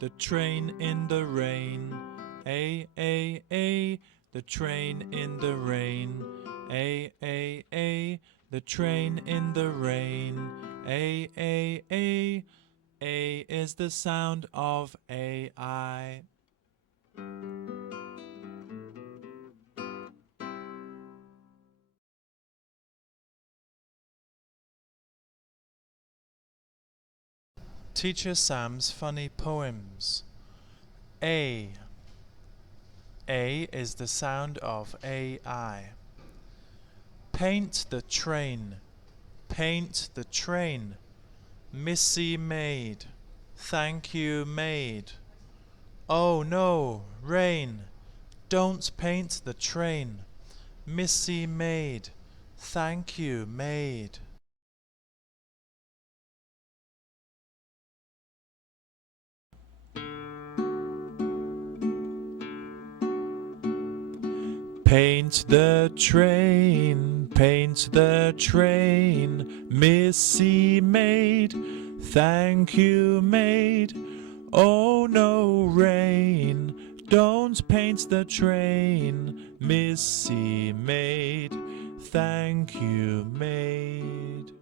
the train in the rain. A, the train in the rain. A, the train in the rain. A is the sound of AI. Teacher Sam's funny poems. A is the sound of AI. Paint the train, paint the train. Missy maid, thank you maid. Oh no, rain, don't paint the train. Missy maid, thank you maid. Paint the train, Missy maid, thank you maid. Oh no, rain, don't paint the train, Missy maid, thank you maid.